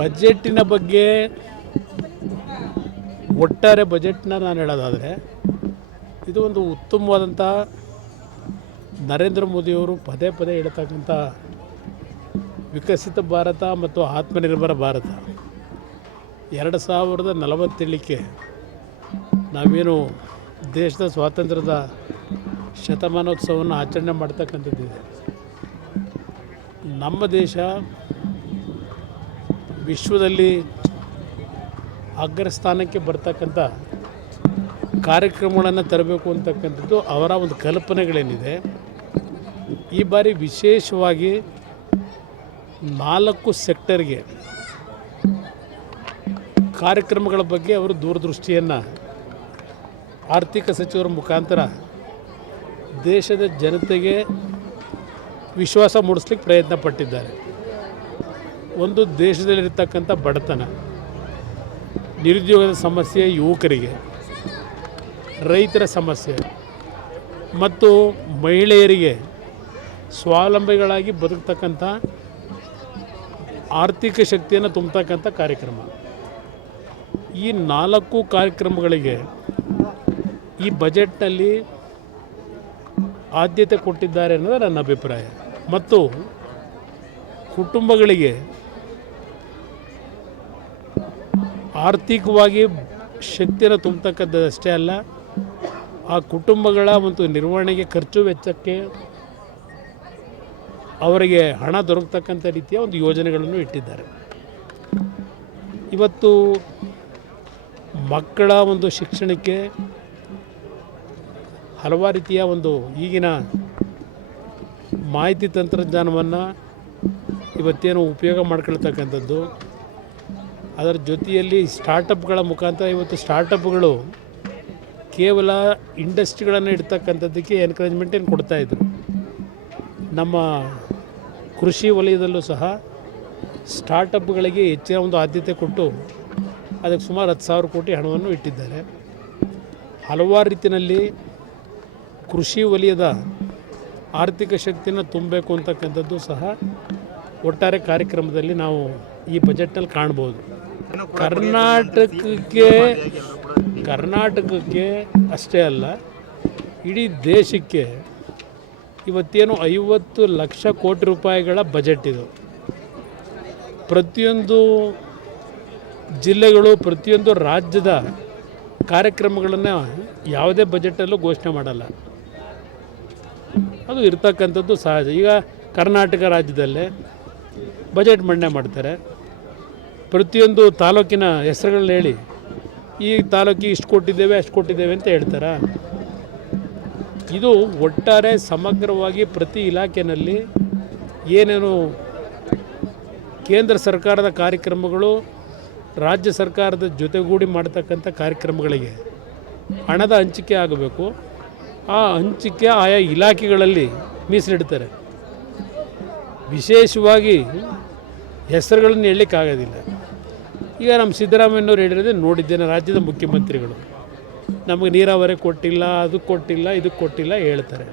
ಬಜೆಟ್ಟಿನ ಬಗ್ಗೆ ಒಟ್ಟಾರೆ ಬಜೆಟ್ನ ನಾನು ಹೇಳೋದಾದರೆ, ಇದು ಒಂದು ಉತ್ತಮವಾದಂಥ ನರೇಂದ್ರ ಮೋದಿಯವರು ಪದೇ ಪದೇ ಹೇಳ್ತಕ್ಕಂಥ ವಿಕಸಿತ ಭಾರತ ಮತ್ತು ಆತ್ಮನಿರ್ಭರ ಭಾರತ. ಎರಡು ಸಾವಿರದ ನಲವತ್ತೇಳಕ್ಕೆ ನಾವೇನು ದೇಶದ ಸ್ವಾತಂತ್ರ್ಯದ ಶತಮಾನೋತ್ಸವವನ್ನು ಆಚರಣೆ ಮಾಡ್ತಕ್ಕಂಥದ್ದಿದೆ. ನಮ್ಮ ದೇಶ ವಿಶ್ವದಲ್ಲಿ ಅಗ್ರಸ್ಥಾನಕ್ಕೆ ಬರ್ತಕ್ಕಂಥ ಕಾರ್ಯಕ್ರಮಗಳನ್ನು ತರಬೇಕು ಅಂತಕ್ಕಂಥದ್ದು ಅವರ ಒಂದು ಕಲ್ಪನೆಗಳೇನಿದೆ. ಈ ಬಾರಿ ವಿಶೇಷವಾಗಿ ನಾಲ್ಕು ಸೆಕ್ಟರ್ಗೆ ಕಾರ್ಯಕ್ರಮಗಳ ಬಗ್ಗೆ ಅವರು ದೂರದೃಷ್ಟಿಯನ್ನು ಆರ್ಥಿಕ ಸಚಿವರ ಮುಖಾಂತರ ದೇಶದ ಜನತೆಗೆ ವಿಶ್ವಾಸ ಮೂಡಿಸ್ಲಿಕ್ಕೆ ಪ್ರಯತ್ನ ಪಟ್ಟಿದ್ದಾರೆ ಒಂದು ದೇಶದಲ್ಲಿರ್ತಕ್ಕಂಥ ಬಡತನ, ನಿರುದ್ಯೋಗದ ಸಮಸ್ಯೆ ಯುವಕರಿಗೆ, ರೈತರ ಸಮಸ್ಯೆ ಮತ್ತು ಮಹಿಳೆಯರಿಗೆ ಸ್ವಾವಲಂಬಿಗಳಾಗಿ ಬದುಕ್ತಕ್ಕಂಥ ಆರ್ಥಿಕ ಶಕ್ತಿಯನ್ನು ತುಂಬತಕ್ಕಂಥ ಕಾರ್ಯಕ್ರಮ. ಈ ನಾಲ್ಕು ಕಾರ್ಯಕ್ರಮಗಳಿಗೆ ಈ ಬಜೆಟ್ನಲ್ಲಿ ಆದ್ಯತೆ ಕೊಟ್ಟಿದ್ದಾರೆ ಅನ್ನೋದು ನನ್ನ ಅಭಿಪ್ರಾಯ. ಮತ್ತು ಕುಟುಂಬಗಳಿಗೆ ಆರ್ಥಿಕವಾಗಿ ಶಕ್ತಿಯನ್ನು ತುಂಬತಕ್ಕಂಥದ್ದಷ್ಟೇ ಅಲ್ಲ, ಆ ಕುಟುಂಬಗಳ ಒಂದು ನಿರ್ವಹಣೆಗೆ ಖರ್ಚು ವೆಚ್ಚಕ್ಕೆ ಅವರಿಗೆ ಹಣ ದೊರಕತಕ್ಕಂಥ ರೀತಿಯ ಒಂದು ಯೋಜನೆಗಳನ್ನು ಇಟ್ಟಿದ್ದಾರೆ. ಇವತ್ತು ಮಕ್ಕಳ ಒಂದು ಶಿಕ್ಷಣಕ್ಕೆ ಹಲವಾರು ರೀತಿಯ ಒಂದು ಈಗಿನ ಮಾಹಿತಿ ತಂತ್ರಜ್ಞಾನವನ್ನು ಇವತ್ತೇನು ಉಪಯೋಗ ಮಾಡ್ಕೊಳ್ತಕ್ಕಂಥದ್ದು, ಅದರ ಜೊತೆಯಲ್ಲಿ ಸ್ಟಾರ್ಟಪ್ಗಳ ಮುಖಾಂತರ ಇವತ್ತು ಸ್ಟಾರ್ಟಪ್ಗಳು ಕೇವಲ ಇಂಡಸ್ಟ್ರಿಗಳನ್ನು ಇಡ್ತಕ್ಕಂಥದ್ದಕ್ಕೆ ಎನ್ಕರೇಜ್ಮೆಂಟ್ ಏನು ಕೊಡ್ತಾಯಿದ್ರು ನಮ್ಮ ಕೃಷಿ ವಲಯದಲ್ಲೂ ಸಹ ಸ್ಟಾರ್ಟಪ್ಗಳಿಗೆ ಹೆಚ್ಚಿನ ಒಂದು ಆದ್ಯತೆ ಕೊಟ್ಟು ಅದಕ್ಕೆ ಸುಮಾರು ಹತ್ತು ಸಾವಿರ ಕೋಟಿ ಹಣವನ್ನು ಇಟ್ಟಿದ್ದಾರೆ. ಹಲವಾರು ರೀತಿಯಲ್ಲಿ ಕೃಷಿ ವಲಯದ ಆರ್ಥಿಕ ಶಕ್ತಿನ ತುಂಬಬೇಕು ಅಂತಕ್ಕಂಥದ್ದು ಸಹ ಒಟ್ಟಾರೆ ಕಾರ್ಯಕ್ರಮದಲ್ಲಿ ನಾವು ಈ ಬಜೆಟ್ನಲ್ಲಿ ಕಾಣ್ಬೋದು. ಕರ್ನಾಟಕಕ್ಕೆ ಕರ್ನಾಟಕಕ್ಕೆ ಅಷ್ಟೇ ಅಲ್ಲ ಇಡೀ ದೇಶಕ್ಕೆ ಇವತ್ತೇನು ಐವತ್ತು ಲಕ್ಷ ಕೋಟಿ ರೂಪಾಯಿಗಳ ಬಜೆಟ್ ಇದು. ಪ್ರತಿಯೊಂದು ಜಿಲ್ಲೆಗಳು ಪ್ರತಿಯೊಂದು ರಾಜ್ಯದ ಕಾರ್ಯಕ್ರಮಗಳನ್ನು ಯಾವುದೇ ಬಜೆಟಲ್ಲೂ ಘೋಷಣೆ ಮಾಡಲ್ಲ. ಅದು ಇರ್ತಕ್ಕಂಥದ್ದು ಸಹಜ. ಈಗ ಕರ್ನಾಟಕ ರಾಜ್ಯದಲ್ಲೇ ಬಜೆಟ್ ಮಂಡನೆ ಮಾಡ್ತಾರೆ. ಪ್ರತಿಯೊಂದು ತಾಲೂಕಿನ ಹೆಸರುಗಳನ್ನ ಹೇಳಿ, ಈ ತಾಲೂಕಿಗೆ ಇಷ್ಟು ಕೊಟ್ಟಿದ್ದೇವೆ, ಅಷ್ಟು ಕೊಟ್ಟಿದ್ದೇವೆ ಅಂತ ಹೇಳ್ತಾರೆ? ಇದು ಒಟ್ಟಾರೆ ಸಮಗ್ರವಾಗಿ ಪ್ರತಿ ಇಲಾಖೆಯಲ್ಲಿ ಏನೇನು ಕೇಂದ್ರ ಸರ್ಕಾರದ ಕಾರ್ಯಕ್ರಮಗಳು, ರಾಜ್ಯ ಸರ್ಕಾರದ ಜೊತೆಗೂಡಿ ಮಾಡ್ತಕ್ಕಂಥ ಕಾರ್ಯಕ್ರಮಗಳಿಗೆ ಹಣದ ಹಂಚಿಕೆ ಆಗಬೇಕು. ಆ ಹಂಚಿಕೆ ಆಯಾ ಇಲಾಖೆಗಳಲ್ಲಿ ಮೀಸಲಿಡ್ತಾರೆ. ವಿಶೇಷವಾಗಿ ಹೆಸರುಗಳನ್ನು ಹೇಳಲಿಕ್ಕಾಗೋದಿಲ್ಲ. ಈಗ ನಮ್ಮ ಸಿದ್ದರಾಮಯ್ಯನವ್ರು ಹೇಳಿರೋದೇ ನೋಡಿದ್ದೇನೆ, ರಾಜ್ಯದ ಮುಖ್ಯಮಂತ್ರಿಗಳು. ನಮಗೆ ನೀರಾವರಿ ಕೊಟ್ಟಿಲ್ಲ, ಅದು ಕೊಟ್ಟಿಲ್ಲ, ಇದು ಕೊಟ್ಟಿಲ್ಲ ಹೇಳ್ತಾರೆ.